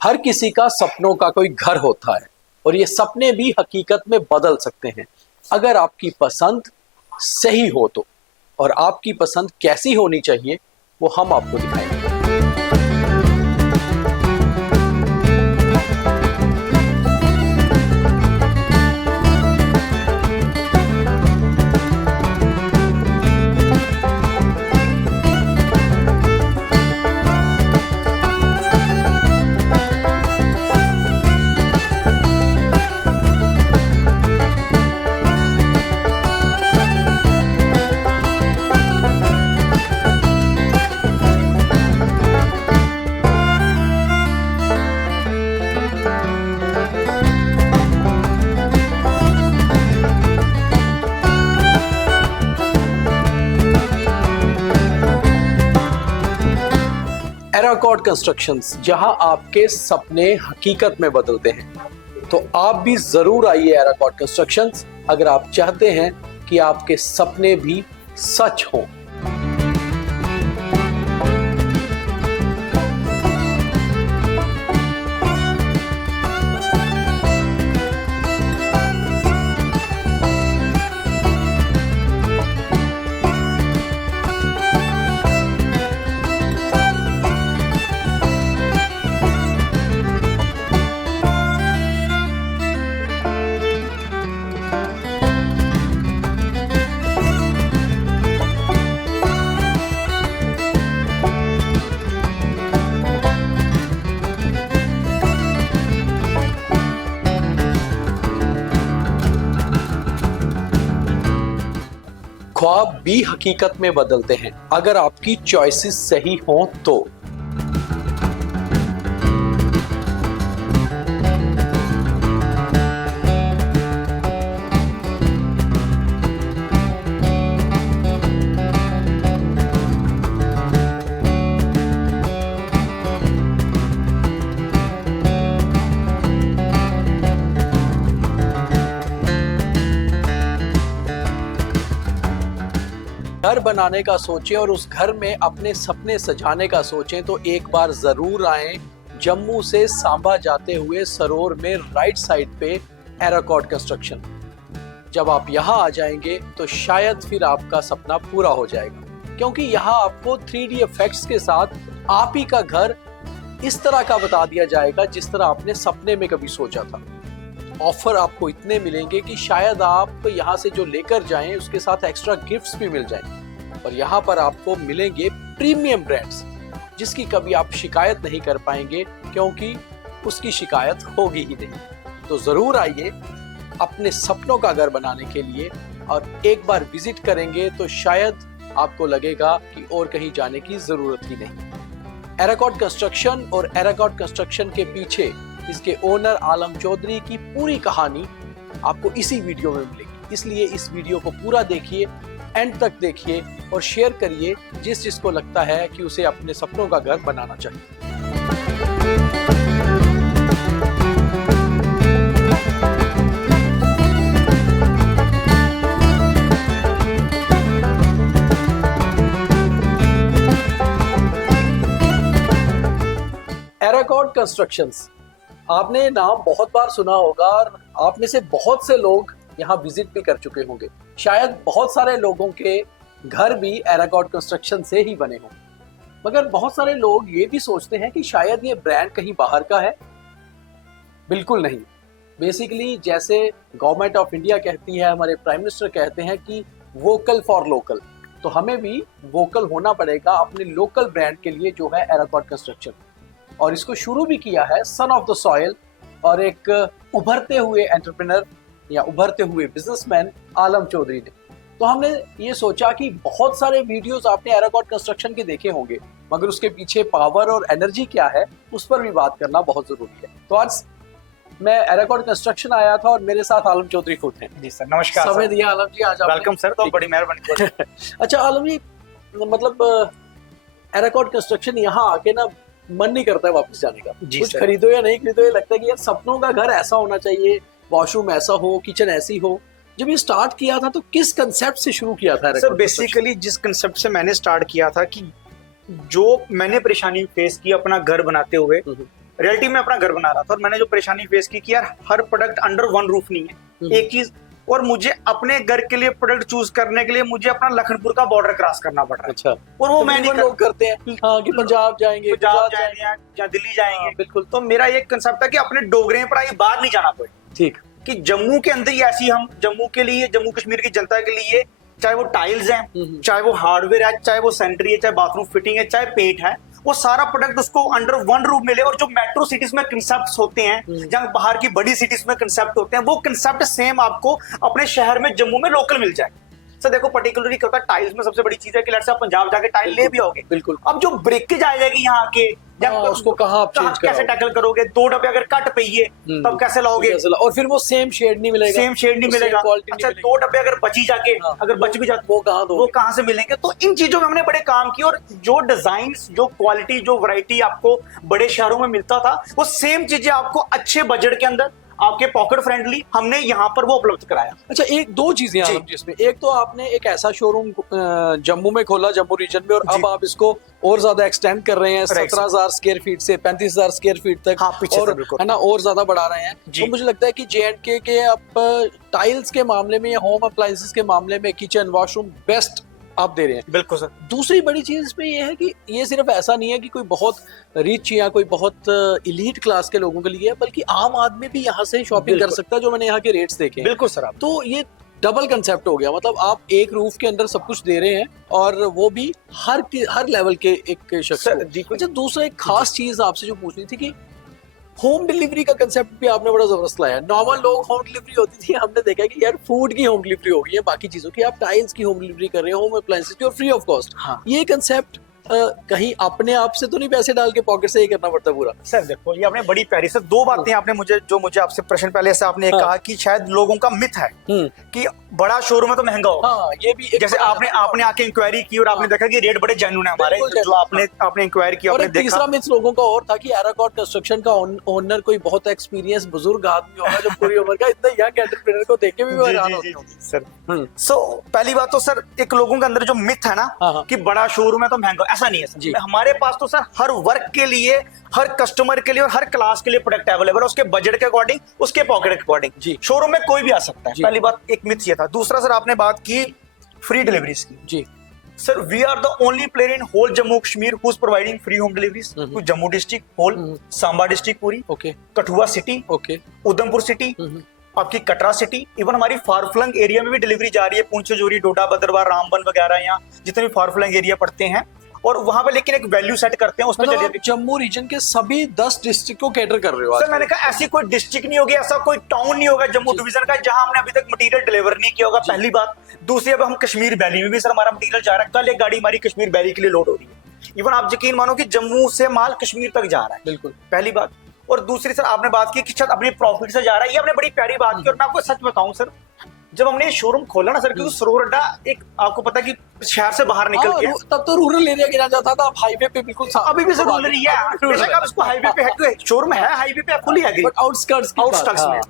हर किसी का सपनों का कोई घर होता है और ये सपने भी हकीकत में बदल सकते हैं अगर आपकी पसंद सही हो तो। और आपकी पसंद कैसी होनी चाहिए वो हम आपको दिखाएंगे। एराकॉर्ड कंस्ट्रक्शंस, जहां आपके सपने हकीकत में बदलते हैं। तो आप भी जरूर आइए एराकॉर्ड कंस्ट्रक्शंस अगर आप चाहते हैं कि आपके सपने भी सच हों। ख्वाब भी हकीकत में बदलते हैं अगर आपकी चॉइसेस सही हों तो। घर बनाने का सोचें और उस घर में अपने सपने सजाने का सोचें तो एक बार जरूर आएं जम्मू से सांबा जाते हुए सरोर में राइट साइड पे एराकॉर्ड कंस्ट्रक्शन। जब आप यहाँ आ जाएंगे तो शायद फिर आपका सपना पूरा हो जाएगा, क्योंकि यहाँ आपको 3D इफेक्ट्स के साथ आप ही का घर इस तरह का बता दिया जाएगा जिस तरह आपने सपने में कभी सोचा था। ऑफर आपको इतने मिलेंगे कि शायद आप यहाँ से जो लेकर जाएं उसके साथ एक्स्ट्रा गिफ्ट्स भी मिल जाएं। और यहाँ पर आपको मिलेंगे प्रीमियम ब्रांड्स जिसकी कभी आप शिकायत नहीं कर पाएंगे, क्योंकि उसकी शिकायत होगी ही नहीं। तो जरूर आइए अपने सपनों का घर बनाने के लिए, और एक बार विजिट करेंगे तो शायद आपको लगेगा कि और कहीं जाने की जरूरत ही नहीं। एराकॉर्ड कंस्ट्रक्शन और एराकॉर्ड कंस्ट्रक्शन के पीछे इसके ओनर आलम चौधरी की पूरी कहानी आपको इसी वीडियो में मिलेगी। इसलिए इस वीडियो को पूरा देखिए, एंड तक देखिए और शेयर करिए जिसको लगता है कि उसे अपने सपनों का घर बनाना चाहिए। एराकॉर्ड कंस्ट्रक्शंस, आपने नाम बहुत बार सुना होगा और आप में से बहुत से लोग यहाँ विजिट भी कर चुके होंगे। शायद बहुत सारे लोगों के घर भी एराकॉर्ड कंस्ट्रक्शन से ही बने हों, मगर बहुत सारे लोग ये भी सोचते हैं कि शायद ये ब्रांड कहीं बाहर का है। बिल्कुल नहीं। बेसिकली जैसे गवर्नमेंट ऑफ इंडिया कहती है, हमारे प्राइम मिनिस्टर कहते हैं कि वोकल फॉर लोकल, तो हमें भी वोकल होना पड़ेगा अपने लोकल ब्रांड के लिए जो है एराकॉर्ड कंस्ट्रक्शन। और इसको शुरू भी किया है सन ऑफ द सॉइल और एक उभरते हुए एंटरप्रेन्योर या उभरते हुए बिजनेसमैन आलम चौधरी ने। तो हमने ये सोचा कि बहुत सारे वीडियोस आपने एराकॉर्ड कंस्ट्रक्शन के देखे होंगे, मगर उसके पीछे पावर और एनर्जी क्या है उस पर भी बात करना बहुत जरूरी है। तो आज मैं एराकॉर्ड कंस्ट्रक्शन आया था और मेरे साथ आलम चौधरी खुद हैं। जी सर, नमस्कार। समय दिया आलम जी, आज वेलकम सर। तो बड़ी मेहरबानी। अच्छा आलम जी, मतलब एराकॉर्ड कंस्ट्रक्शन यहाँ आके ना मन नहीं करता है वापस जाने का। कुछ खरीदो या नहीं खरीदो, ये लगता है कि यार सपनों का घर ऐसा होना चाहिए, वॉशरूम ऐसा हो, किचन ऐसी हो। जब ये स्टार्ट किया था तो किस कंसेप्ट से शुरू किया था? सर बेसिकली जिस कंसेप्ट से मैंने स्टार्ट किया था कि जो मैंने परेशानी फेस की अपना घर बनाते हुए, रियलिटी में अपना घर बना रहा था और मैंने जो परेशानी फेस की कि यार हर प्रोडक्ट अंडर वन रूफ नहीं है, एक चीज, और मुझे अपने घर के लिए प्रोडक्ट चूज करने के लिए मुझे अपना लखनपुर का बॉर्डर क्रॉस करना पड़ रहा है। अच्छा, और वो मैं नहीं लोग करते हैं हाँ कि पंजाब जाएंगे, पंजाब जाएंगे या दिल्ली जाएंगे। हाँ, बिल्कुल। तो मेरा ये कंसेप्ट है कि अपने डोगरे पर आगे बाहर नहीं जाना पड़े, ठीक, कि जम्मू के अंदर ही ऐसी हम जम्मू के लिए, जम्मू कश्मीर की जनता के लिए, चाहे वो टाइल्स हैं, चाहे वो हार्डवेयर है, चाहे वो सैनिटरी है, चाहे बाथरूम फिटिंग है, चाहे पेंट है, वो सारा प्रोडक्ट उसको अंडर वन रूफ मिले। और जो मेट्रो सिटीज में कंसेप्ट होते हैं, जहां बाहर की बड़ी सिटीज में कंसेप्ट होते हैं, वो कंसेप्ट सेम आपको अपने शहर में जम्मू में लोकल मिल जाए। सर देखो पर्टिकुलरली क्या होता है, टाइल्स में सबसे बड़ी चीज है कि लेट्स से आप पंजाब जाके टाइल ले भी आओगे, बिल्कुल। अब जो ब्रेकेज आ जाएगी यहाँ के, उसको कहाँ आप चेंज कैसे टैकल करोगे? 2 डब्बे अगर कट पे ही है तब कैसे लाओगे? और फिर वो सेम शेड नहीं मिलेगा, सेम शेड नहीं मिलेगा। अच्छा 2 डब्बे अगर बची जाके, अगर बच भी जाते वो कहाँ से मिलेंगे? तो इन चीजों में हमने बड़े काम किए और जो डिजाइन, जो क्वालिटी, जो वैरायटी आपको बड़े शहरों में मिलता था, वो सेम चीजें आपको अच्छे बजट के अंदर, आपके पॉकेट फ्रेंडली, हमने यहाँ पर वो उपलब्ध कराया। अच्छा, एक दो चीजें हैं जिसमें, एक तो आपने एक ऐसा शोरूम जम्मू में खोला, जम्मू रीजन में, और अब आप इसको और ज्यादा एक्सटेंड कर रहे हैं 17,000 स्क्वायर फीट से 35,000 स्क्वायर फीट तक, हाँ, और है ना और ज्यादा बढ़ा रहे हैं। तो मुझे लगता है कि J&K के आप टाइल्स के मामले में या होम अप्लायंसेस के मामले में किचन वॉशरूम बेस्ट आप दे रहे हैं। बिल्कुल सर। दूसरी बड़ी चीज इसमें ये है कि ये सिर्फ ऐसा नहीं है कि कोई बहुत रिच या कोई बहुत इलीट क्लास के लोगों के लिए है, बल्कि आम आदमी भी यहाँ से शॉपिंग कर सकता है, जो मैंने यहाँ के रेट्स देखे हैं। बिल्कुल सर। तो ये डबल कंसेप्ट हो गया, मतलब आप एक रूफ के अंदर सब कुछ दे रहे हैं और वो भी हर लेवल के एक शख्स को। अच्छा, दूसरा एक खास चीज आपसे जो पूछनी थी कि होम डिलीवरी का कंसेप्ट भी आपने बड़ा जबरदस्त लाया। नॉर्मल लोग होम डिलीवरी होती थी, हमने देखा कि यार फूड की होम डिलीवरी हो गई है, बाकी चीजों की, आप टाइल्स की होम डिलीवरी कर रहे हैं, होम अप्लायंसेस की, और फ्री ऑफ कॉस्ट। ये कंसेप्ट कहीं अपने आप से तो नहीं पैसे डाल के पॉकेट से ही करना पड़ता पूरा? सर देखो ये आपने बड़ी प्यारी सर 2 बातें आपने मुझे आपसे प्रश्न पहले से आपने कहा कि शायद लोगों का मिथ है कि बड़ा शोरूम है तो महंगा होगा। हाँ, ये भी जैसे आपने आके इंक्वायरी की और आपने देखा कि रेट बड़े जेन्युइन है हमारे, जो आपने इंक्वायरी की, आपने देखा। तीसरा मिथ लोगों का और था कि एराकॉट कंस्ट्रक्शन का ओनर कोई बहुत एक्सपीरियंस बुजुर्ग आदमी होगा जो पूरी उम्र का, इतना यंग एंटरप्रेन्योर को देख के भी हैरान होते होंगे सर। सो पहली बात तो सर एक लोगों के अंदर जो मिथ है ना कि बड़ा शोरूम है तो महंगा, ऐसा नहीं है सर। हमारे पास तो सर हर वर्क के लिए, हर कस्टमर के लिए और हर क्लास के लिए प्रोडक्ट अवेलेबल है, उसके बजट के अकॉर्डिंग, उसके पॉकेट के अकॉर्डिंग। शोरूम में कोई भी आ सकता है, पहली बात एक मिथ ये था। दूसरा सर आपने बात की फ्री डिलीवरीज की। जी sir, we are the only player in whole Jammu Kashmir who is providing free home deliveries to Jammu district whole, Samba district पूरी, कठुआ सिटी, उधमपुर सिटी, आपकी कटरा सिटी, इवन हमारी फारफलंग एरिया में भी डिलीवरी जा रही है, पुंछ, जोरी, डोडा, भद्रवाह, रामबन वगैरह, यहाँ जितने भी फारफलंग एरिया पड़ते हैं, और वहां पे लेकिन एक वैल्यू सेट करते हैं, उसमें मतलब जम्मू रीजन के सभी 10 डिस्ट्रिक्ट को कैटर कर रहे हो। सर मैंने कहा ऐसी कोई डिस्ट्रिक्ट नहीं होगी, ऐसा कोई टाउन नहीं होगा जम्मू डिवीजन का जहां हमने अभी तक मटेरियल डिलीवर नहीं किया होगा, पहली बात। दूसरी, अब हम कश्मीर वैली में भी सर हमारा मटेरियल जा रहा है, कल एक गाड़ी हमारी कश्मीर वैली के लिए लोड हो रही है। इवन आप यकीन मानो कि जम्मू से माल कश्मीर तक जा रहा है, बिल्कुल, पहली बात। और दूसरी सर आपने बात की कि शायद अपने प्रॉफिट से जा रहा है, ये आपने बड़ी प्यारी बात की। और मैं आपको सच बताऊं सर, जब हमने शोरूम खोला ना सर, क्योंकि सरोवर अड्डा एक आपको पता है कि शहर से बाहर निकल गया, तब तो रूरल एरिया गिना जाता था, अब हाईवे पे बिल्कुल अभी भी सर रूरल ही है, बेशक आप इसको हाईवे पे है, शोरूम है हाईवे पे, फुली है, बट आउटस्कर्ट्स में।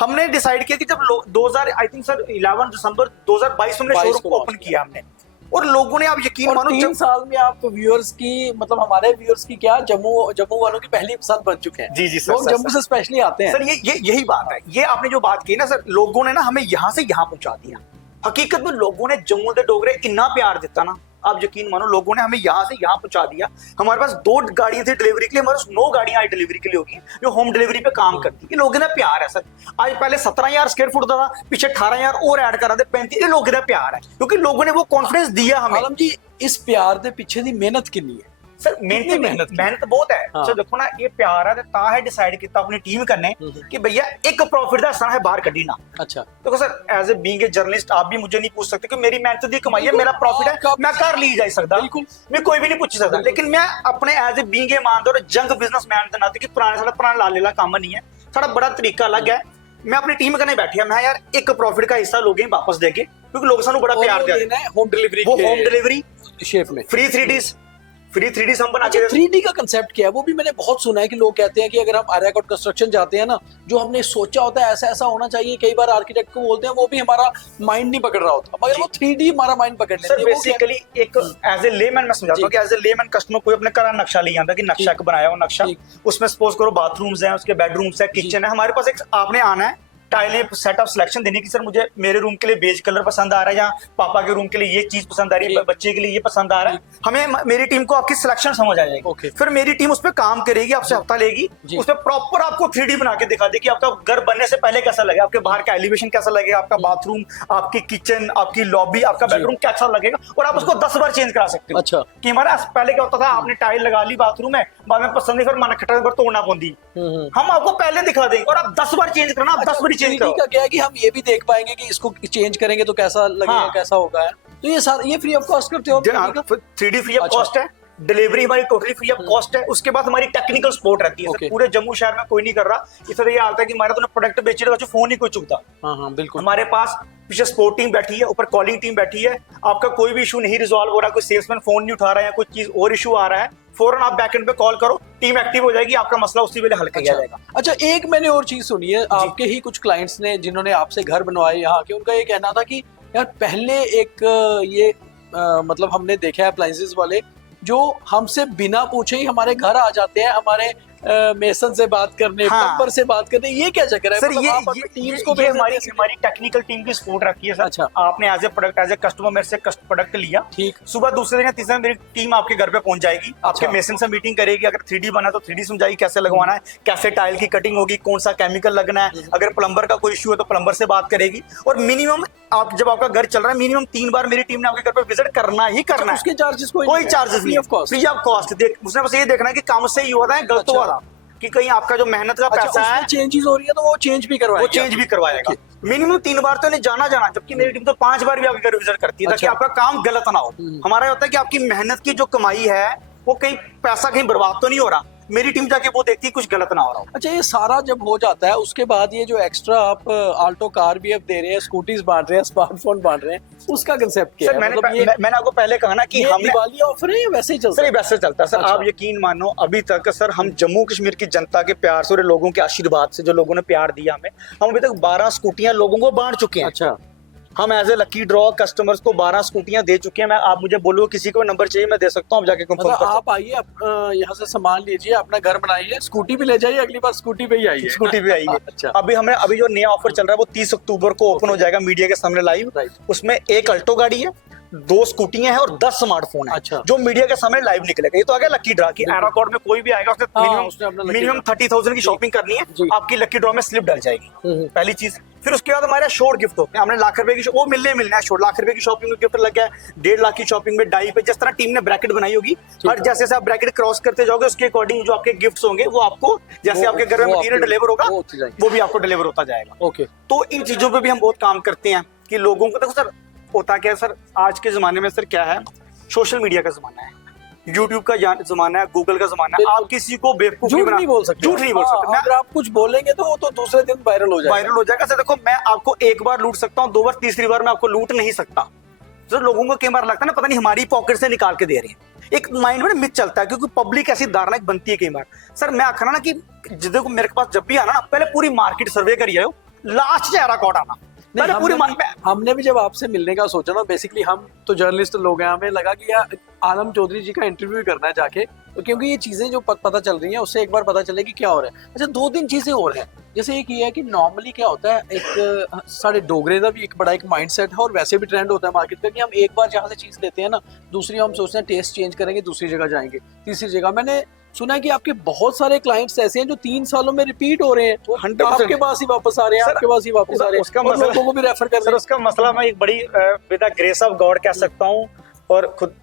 हमने डिसाइड किया कि जब 2000 आई थिंक सर 11 दिसंबर 2022 में शोरूम को ओपन किया हमने, और लोगों ने आप यकीन मानो 3 साल में आप व्यूअर्स की, मतलब हमारे व्यूअर्स की क्या, जम्मू वालों की पहली पसंद बन चुके हैं। जी सर, लोग जम्मू से स्पेशली आते हैं सर। यही बात है, ये आपने जो बात की ना सर, लोगों ने ना हमें यहाँ से यहाँ पहुंचा दिया। हकीकत में लोगों ने जम्मू के डोगरे इतना प्यार देता ना, आप यकीन मानो, लोगों ने हमें यहाँ से यहाँ पहुंचा दिया। हमारे पास 2 गाड़ियां थी डिलीवरी के लिए, हमारे पास 9 गाड़ियां आई डिलीवरी के लिए होगी जो होम डिलीवरी पे काम करती है। लोगों ने प्यार है सर। आज पहले 17,000 स्क्वायर फुट था, पीछे 18,000 और ऐड करा दे 35। ये लोगों का प्यार है, क्योंकि लोगों ने वो कॉन्फिडेंस दिया हमें। आलम जी, इस प्यार के पीछे दी मेहनत कितनी है? सर मेहनत बहुत है। हाँ। सर देखो ना, ये प्यार है ता है डिसाइड किया अपनी टीम करने कि भैया एक प्रॉफिट का हिस्सा है बाहर कढ़ी ना। अच्छा, देखो sir, as a being a journalist आप भी मुझे नहीं पूछ सकते कि मेरी मेहनत दी कमाई है, मेरा प्रॉफिट है, मैं कर ली जा सकता, बिल्कुल मैं कोई भी नहीं पूछ सकता। लेकिन मैं अपने एज ए बीइंग ए ईमानदार जंग बिजनेसमैन के नाते कि पुराना लालेला काम नहीं है, सारा बड़ा तरीका अलग है। मैं अपनी टीम करने बैठी मैं यार एक प्रॉफिट का हिस्सा लोग वापस देंगे, क्योंकि लोग सानू बड़ा प्यार दे रहे हैं। होम डिलीवरी, वो होम डिलीवरी शेप में, फ्री 3Ds, फ्री 3D हम बना अच्छा, के 3D का कंसेप्ट क्या है? वो भी मैंने बहुत सुना है कि लोग कहते हैं कि अगर हम एराकोड कंस्ट्रक्शन जाते हैं ना, जो हमने सोचा होता है ऐसा ऐसा होना चाहिए, कई बार आर्किटेक्ट को बोलते हैं, वो भी हमारा माइंड नहीं पकड़ रहा होता, मगर वो 3D हमारा माइंड पकड़ लेती है। सर बेसिकली एक एज ए लेमैन मैं समझाता हूँ कि एज ए लेमैन कस्टमर कोई अपने घर नक्शा ले आता कि नक्शा बनाया हो नक्शा, उसमें सपोज करो बाथरूम्स हैं, उसके बेडरूम्स है, किचन है, हमारे पास एक आपने आना है टाइलें सेट ऑफ सिलेक्शन देने की, सर मुझे मेरे रूम के लिए बेज कलर पसंद आ रहा है, या पापा के रूम के लिए ये चीज पसंद आ रही है, बच्चे के लिए ये पसंद आ रहा है, हमें मेरी टीम को आपकी सिलेक्शन समझ आ जाएगी। फिर मेरी टीम उस पर काम करेगी, आपसे हफ्ता लेगी, उस पर प्रॉपर आपको 3D बना के दिखा देगी आपका घर बनने से पहले कैसा लगेगा, आपके बाहर का एलिवेशन कैसा लगेगा, आपका बाथरूम, आपकी किचन, आपकी लॉबी, आपका बेडरूम कैसा लगेगा, और आप उसको 10 बार चेंज करा सकते हो। अच्छा, कि हमारा पहले क्या होता था, आपने टाइल लगा ली बाथरूम में, बाद में पसंद नहीं, फिर मन खट्टा पर तोड़ना पौंदी, हम आपको पहले दिखा देंगे और आप 10 बार चेंज करना, आप 10 बार चेंज करो। का क्या है कि हम ये भी देख पाएंगे कि इसको चेंज करेंगे तो कैसा लगेगा, कैसा होगा है। तो ये सारा ये फ्री ऑफ कॉस्ट करते हो? 3D फ्री ऑफ कॉस्ट है, डिलीवरी हमारी टोटली फ्री ऑफ कॉस्ट है। उसके बाद हमारी टेक्निकल सपोर्ट रहती है। सर पूरे जम्मू शहर में कोई नहीं कर रहा। इस तरह ये आता है कि हमारा तो प्रोडक्ट बेचे रहा जो फोन ही कोई चुकता। हाँ बिल्कुल। हमारे पास पीछे सपोर्ट टीम बैठी है, ऊपर कॉलिंग टीम बैठी है। आपका कोई भी इशू नहीं रिजॉल्व हो रहा, कोई सेल्समैन फोन नहीं उठा रहा है या कोई चीज और इशू आ रहा है, फौरन आप बैकएंड पे कॉल करो, टीम एक्टिव हो जाएगी, आपका मसला उसी वेले हल किया जाएगा। अच्छा, एक मैंने और चीज सुनी है, आपके ही कुछ क्लाइंट्स ने जिन्होंने आपसे घर बनवाए यहाँ के, उनका ये कहना था कि यार पहले एक ये मतलब हमने देखा है अप्लायंसेस वाले जो हमसे बिना पूछे ही हमारे घर आ जाते हैं, हमारे मेसन से बात करने, प्लम्बर से बात करने। ये क्या चक्कर है? सर मतलब ये टीम्स को हमारी टेक्निकल टीम की सपोर्ट रखी है सर। अच्छा। आपने as a product, as a customer मेरे से प्रोडक्ट लिया, ठीक, सुबह दूसरे दिन या तीसरे दिन मेरी टीम आपके घर पे पहुंच जाएगी। आपके मेसन से मीटिंग करेगी, अगर 3D बना तो 3D समझाएगी कैसे लगवाना है, कैसे टाइल की कटिंग होगी, कौन सा केमिकल लगना है, अगर प्लम्बर का कोई इश्यू है तो प्लम्बर से बात करेगी। और मिनिमम आप जब आपका घर चल रहा है, मिनिमम 3 बार मेरी टीम ने आपके घर पर विजिट करना ही करना है। उसके चार्जेस कोई चार्जेस नहीं, फ्री ऑफ कॉस्ट। उसने बस ये देखना है कि काम से ही हो रहा है, गलत हो रहा कि कहीं आपका जो मेहनत का पैसा है चेंजेस हो रही है तो वो चेंज भी करवाएगा, वो चेंज भी करवाएगा। मिनिमम 3 बार तो नहीं जाना, जबकि मेरी टीम तो 5 बार भी आपके घर विजिट करती है, ताकि आपका काम गलत ना हो। हमारा होता है कि आपकी मेहनत की जो कमाई है वो कहीं पैसा कहीं बर्बाद तो नहीं हो रहा, मेरी टीम जाके वो देखती है कुछ गलत ना हो रहा हो। अच्छा, ये सारा जब हो जाता है उसके बाद ये जो एक्स्ट्रा आप आल्टो कार भी अब दे रहे हैं, स्कूटीज बांट रहे हैं, स्मार्टफोन बांट रहे हैं, उसका कंसेप्ट क्या है? मैंने आपको पहले कहा ना कि हम दिवाली ऑफर है वैसे ही चलता है? वैसे चलता है सर। अच्छा। आप यकीन मानो अभी तक सर हम जम्मू कश्मीर की जनता के प्यार से और लोगों के आशीर्वाद से, जो लोगों ने प्यार दिया हमें, हम अभी तक 12 स्कूटियां लोगों को बांट चुके हैं। अच्छा। हम as a lucky draw customers को 12 स्कूटियां दे चुके हैं। मैं आप मुझे बोलो किसी को नंबर चाहिए मैं दे सकता हूँ, आप जाके कंफर्म कर सकते हैं। आप आइए, यहाँ से सामान लीजिए, अपना घर बनाइए, स्कूटी भी ले जाइए, अगली बार स्कूटी पे ही आइए। स्कूटी पे आइए। अच्छा। अभी जो नया ऑफर चल रहा है वो 30 अक्टूबर को ओपन हो जाएगा मीडिया के सामने लाइव। उसमें एक अल्टो गाड़ी है, 2 स्कूटियां हैं और 10 स्मार्टफोन है। अच्छा। जो मीडिया के सामने लाइव निकलेगा। ये तो आ गया लकी ड्रॉ की एराकोड में कोई भी आएगा उसने मिनिमम 30,000 की शॉपिंग करनी है, आपकी लकी ड्रॉ में स्लिप डल जाएगी, पहली चीज। फिर उसके बाद हमारे शॉर्ट गिफ्ट होते हैं। हमने लाख रुपए की वो मिलना है, शॉर्ट लाख रुपए की शॉपिंग में गिफ्ट लग गया, 1.5 लाख की शॉपिंग में डाई पे, जिस तरह टीम ने ब्रैकेट बनाई होगी, और जैसे जैसे आप ब्रैकेट क्रॉस करते जाओगे उसके अकॉर्डिंग जो आपके गिफ्ट्स होंगे वो आपको, जैसे आपके घर में मटीरियल डिलीवर होगा वो भी आपको डिलीवर होता जाएगा। ओके। तो इन चीजों पे भी हम बहुत काम करते हैं कि लोगों को, देखो सर होता क्या है सर, आज के जमाने में सर क्या है, सोशल मीडिया का जमाना है, यूट्यूब का जमाना है, गूगल का जमाना है। आप किसी को बेवकूफ नहीं बोल सकते, झूठ नहीं बोल सकते। अगर आप कुछ बोलेंगे तो वो तो दूसरे दिन वायरल हो जाएगा। सर देखो, मैं आपको एक बार लूट सकता हूँ, 2 बार, तीसरी बार मैं आपको लूट नहीं सकता। सर लोगों को कई बार लगता है ना, पता नहीं हमारी पॉकेट से निकाल के दे रहे हैं, एक माइंड में मिथ चलता है, क्योंकि पब्लिक ऐसी धारणा बनती है कई बार। सर मैं आखना ना कि जिदे को मेरे पास जब भी आना ना, पहले पूरी मार्केट सर्वे करिए, लास्ट से एराकोड आना। हमने भी जब आपसे मिलने का सोचा ना, बेसिकली हम तो जर्नलिस्ट लोग हैं, हमें लगा कि यार आलम चौधरी जी का इंटरव्यू करना है जाके, तो क्योंकि ये चीजें जो पता चल रही हैं उससे एक बार पता चले कि क्या हो रहा है। अच्छा, 2-3 चीजें और हैं। जैसे एक ये है कि नॉर्मली क्या होता है, एक साढ़े डोगरे का भी एक बड़ा एक माइंडसेट है, और वैसे भी ट्रेंड होता है मार्केट का कि हम एक बार जहाँ से चीज लेते हैं ना, दूसरी हम सोचते हैं टेस्ट चेंज करेंगे, दूसरी जगह जाएंगे, तीसरी जगह। मैंने सुना है कि आपके बहुत सारे क्लाइंट्स ऐसे हैं जो 3 सालों में रिपीट हो रहे हैं, आपके पास ही वापस आ रहे हैं, आपके पास ही वापस आ रहे हैं, उसका मतलब लोगों को भी रेफर कर रहे हैं। उसका मसला मैं एक बड़ी with the grace of God कह सकता हूँ, और खुद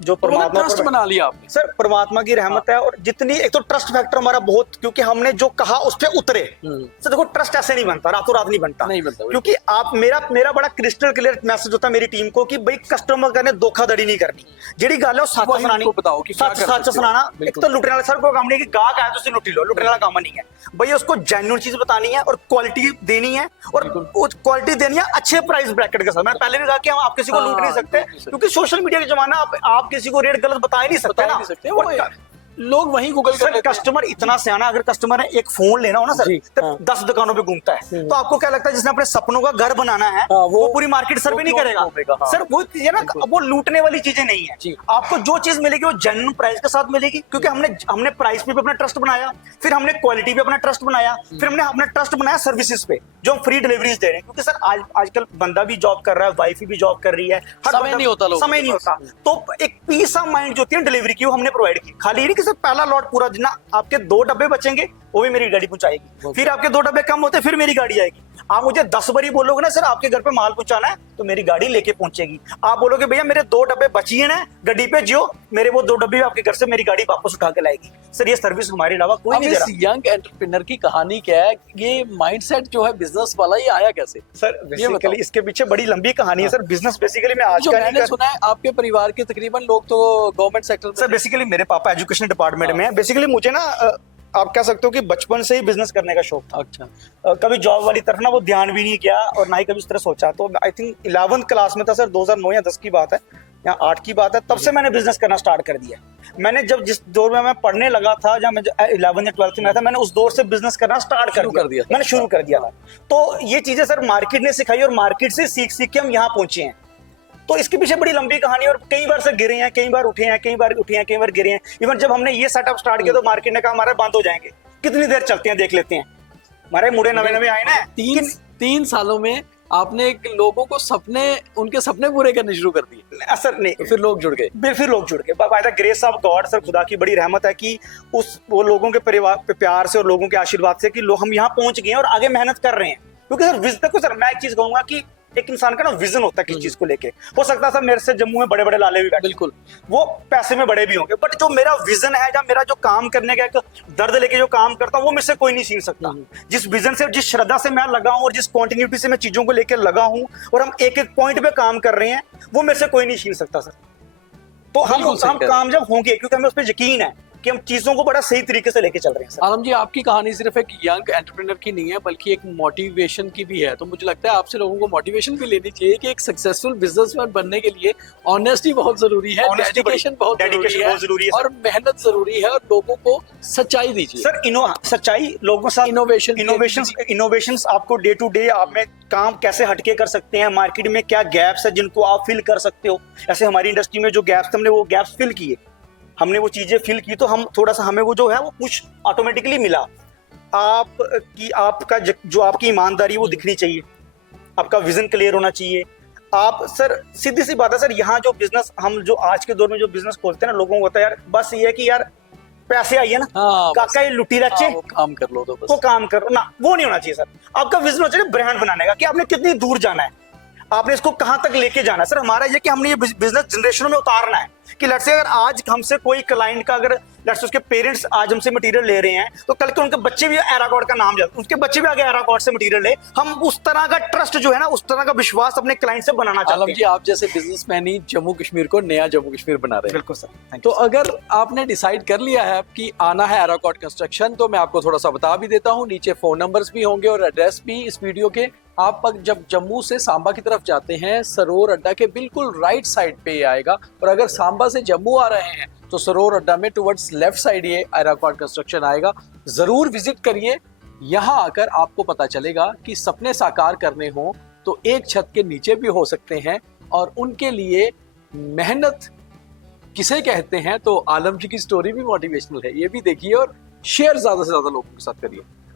जो परमात्मा ट्रस्ट बना लिया आपने। सर परमात्मा की रहमत है, और जितनी एक तो ट्रस्ट फैक्टर हमारा बहुत, क्योंकि हमने जो कहा उस पे उतरे। सर देखो, ट्रस्ट ऐसे नहीं बनता, रातों रात नहीं बनता, क्योंकि आप मेरा बड़ा क्रिस्टल क्लियर मैसेज होता है मेरी टीम को कि भाई कस्टमर ने धोखाधड़ी नहीं करनी, जेडी गल है सच सुनानी, सच सुनाना। एक तो लुटने वाला सर को काम नहीं कि गाहक आया तो उसे लुटी लो, लुटने वाला काम नहीं है भैया, उसको जेन्युइन चीज बतानी है और क्वालिटी देनी है, और क्वालिटी देनी है अच्छे प्राइस ब्रैकेट के साथ। मैंने पहले भी कहा कि हम आप किसी को लूट नहीं सकते, क्योंकि सोशल मीडिया का जमाना, आप किसी को रेट गलत बता ही नहीं सकते ना। नहीं सकते, वो लोग वहीं गूगल कर सर लेते हैं। कस्टमर इतना सियाना, अगर कस्टमर ने एक फोन लेना हो ना सर, जी, तो हाँ। 10 दुकानों पे घूमता है। तो आपको क्या लगता है जिसने अपने सपनों का घर बनाना है वो पूरी मार्केट सर्वे नहीं करेगा? हाँ। सर वो ये ना, वो लूटने वाली चीजें नहीं है। जी। आपको जो चीज मिलेगी वो जेन्युइन प्राइस के साथ मिलेगी, क्योंकि हमने प्राइस पे भी अपना ट्रस्ट बनाया, फिर हमने क्वालिटी पे अपना ट्रस्ट बनाया, फिर हमने अपना ट्रस्ट बनाया सर्विसेज पे, जो हम फ्री डिलीवरीज दे रहे हैं। क्योंकि सर आजकल बंदा भी जॉब कर रहा है, वाइफ भी जॉब कर रही है, समय नहीं होता, लोगों समय नहीं होता। तो एक पीस ऑफ माइंड जो होती है डिलीवरी की, वो हमने प्रोवाइड की। खाली ये नहीं कि सर पहला लॉट पूरा जितना आपके 2 डब्बे बचेंगे वो भी मेरी गाड़ी पहुंचाएगी, फिर आपके 2 डब्बे कम होते फिर मेरी गाड़ी आएगी। आप मुझे 10 बारी बोलोगे ना सर आपके घर पे माल पहुंचाना है, तो मेरी गाड़ी लेके पहुंचेगी। आप बोलोगे भैया मेरे 2 डब्बे बचिए ना गड्डी पे जियो, मेरे वो 2 डब्बे आपके घर से मेरी गाडी वापस उठा के लाएगी। सर ये सर्विस हमारे अलावा कोई नहीं दे रहा। यंग एंटरप्रेन्योर की कहानी क्या है, ये माइंडसेट जो है बिजनेस वाला, ये आया कैसे? सर बेसिकली इसके पीछे बड़ी लंबी कहानी है सर। बिजनेस बेसिकली मैं आज जो का मैंने सुना है आपके परिवार के तकरीबन लोग तो गवर्नमेंट सेक्टर में। सर बेसिकली मेरे पापा एजुकेशन डिपार्टमेंट में है। बेसिकली मुझे ना आप कह सकते हो कि बचपन से ही बिजनेस करने का शौक था। अच्छा। कभी जॉब वाली तरफ ना वो ध्यान भी नहीं किया और ना ही कभी इस तरह सोचा। तो आई थिंक 11th क्लास में था सर, 2009 या 10 की बात है या 8 की बात है, तब से मैंने बिजनेस करना स्टार्ट कर दिया। मैंने जब जिस दौर में मैं पढ़ने लगा था, जब मैं 11 या 12th में आया था, मैंने उस दौर से बिजनेस करना स्टार्ट कर दिया। मैंने शुरू कर दिया था। तो ये चीजें सर मार्केट ने सिखाई और मार्केट से सीख सीख के हम यहाँ पहुंचे हैं। तो इसके पीछे बड़ी लंबी कहानी, और कई बार से गिरे हैं, कई बार उठे हैं, कई बार उठे हैं, कई बार गिरे हैं। इवन जब हमने ये सेटअप स्टार्ट किया तो मार्केट ने कहा हमारे बंद हो जाएंगे, कितनी देर चलते हैं देख लेते हैं। हमारे मुड़े नवे नवे आए ना, 3 सालों में आपने लोगों को उनके सपने पूरे करने शुरू कर दिए। सर नहीं, तो फिर लोग जुड़ गए। फिर लोग जुड़ गए by the grace of God. Sir खुदा की बड़ी रहमत है कि वो लोगों के परिवार पे प्यार से और लोगों के आशीर्वाद से कि हम यहाँ पहुंच गए और आगे मेहनत कर रहे हैं। क्योंकि सर देखो सर, मैं एक चीज कहूंगा कि एक इंसान का ना विजन होता है किस चीज को लेके। हो सकता है सर मेरे से जम्मू में बड़े बड़े लाले भी बैठे, बिल्कुल वो पैसे में बड़े भी होंगे, बट जो मेरा विजन है, या मेरा जो काम करने का एक दर्द लेके जो काम करता हूँ, वो मुझसे कोई नहीं छीन सकता। जिस विजन से, जिस श्रद्धा से मैं लगा हूँ और जिस कॉन्टिन्यूटी से मैं चीजों को लेकर लगा हूँ और हम एक एक पॉइंट पे काम कर रहे हैं, वो मेरे से कोई नहीं छीन सकता सर। तो हम कामयाब होंगे क्योंकि हमें उस पर यकीन है कि हम चीजों को बड़ा सही तरीके से लेके चल रहे हैं सर। आलम जी, आपकी कहानी सिर्फ एक यंग एंटरप्रेन्योर की नहीं है, बल्कि एक मोटिवेशन की भी है। तो मुझे लगता है आपसे लोगों को मोटिवेशन भी लेनी चाहिए कि एक सक्सेसफुल बिजनेसमैन बनने के लिए ऑनेस्टी बहुत जरूरी है, डेडिकेशन बहुत जरूरी है और मेहनत जरूरी है, और लोगों को सच्चाई दीजिए सर। सच्चाई लोगों के साथ इनोवेशन आपको डे टू डे आप में काम कैसे हटके कर सकते हैं, मार्केट में क्या गैप्स है जिनको आप फिल कर सकते हो। ऐसे हमारी इंडस्ट्री में जो गैप्स, हमने वो गैप्स फिल किए, हमने वो चीजें फिल की, तो हम थोड़ा सा, हमें वो जो है वो कुछ ऑटोमेटिकली मिला। आपका जो आपकी ईमानदारी वो दिखनी चाहिए, आपका विजन क्लियर होना चाहिए। आप सर सीधी सी बात है सर, यहाँ जो बिजनेस हम जो आज के दौर में जो बिजनेस खोलते हैं ना, लोगों को होता है यार बस ये है कि यार पैसे आइए ना, काका ये लुटी रचे, वो काम कर लो, तो बस वो काम करो ना, वो नहीं होना चाहिए सर। आपका विजन होना चाहिए ब्रांड बनाने का, कि आपने कितनी दूर जाना है, आपने इसको कहां तक लेके जाना है। सर हमारा ये कि हमने ये बिजनेस जनरेशनों में उतारना है कि लेट्स से अगर आज हमसे कोई क्लाइंट का, अगर लेट्स से उसके पेरेंट्स आज हमसे मटेरियल ले रहे हैं, तो कल के उनके बच्चे भी एराकॉर्ड का नाम जाते, उसके बच्चे भी आगे एराकॉर्ड से मटेरियल ले। हम उस तरह का ट्रस्ट जो है ना, उस तरह का विश्वास अपने क्लाइंट से बनाना चाहते हैं। आलम जी, आप जैसे बिजनेसमैन ही जम्मू कश्मीर को नया जम्मू कश्मीर बना रहे हैं। बिल्कुल सर। तो अगर आपने डिसाइड कर लिया है कि आना है एराकॉर्ड कंस्ट्रक्शन, तो मैं आपको थोड़ा सा बता भी देता हूँ, नीचे फोन नंबर्स भी होंगे और एड्रेस भी इस वीडियो के। आप जब जम्मू से सांबा की तरफ जाते हैं, सरोर अड्डा के बिल्कुल राइट साइड पे ये आएगा, और अगर सांबा से जम्मू आ रहे हैं तो सरोर अड्डा में टुवर्ड्स लेफ्ट साइड ये एराकॉर्ड कंस्ट्रक्शन आएगा। जरूर विजिट करिए। यहाँ आकर आपको पता चलेगा कि सपने साकार करने हो तो एक छत के नीचे भी हो सकते हैं, और उनके लिए मेहनत किसे कहते हैं, तो आलम जी की स्टोरी भी मोटिवेशनल है, ये भी देखिए और शेयर ज्यादा से ज्यादा लोगों के साथ करिए।